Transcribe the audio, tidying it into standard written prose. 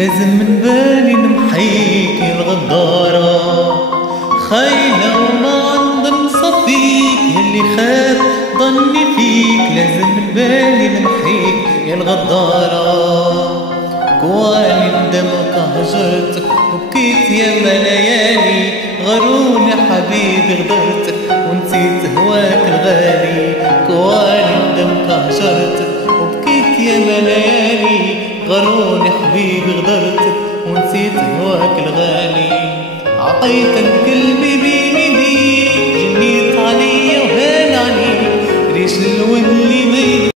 لازم من بالي نمحيك يا الغدارة، خاينة وما عند نصفيك يلي خاب ظني فيك، لازم من بالي نمحيك يا الغدارة. كواني ندمك هجرتك وبكيت ياما ليالي، غروني حبيبي غدرتك ونسيت هواك الغالي. كواني ندمك هجرتك وبكيت ياما ليالي، غروني حبيبي غدرتك ونسيت هواك الغالي. عطيتك قلبي بين ايديك، جنيت عليا وهان عليك، ريش الود اللي ما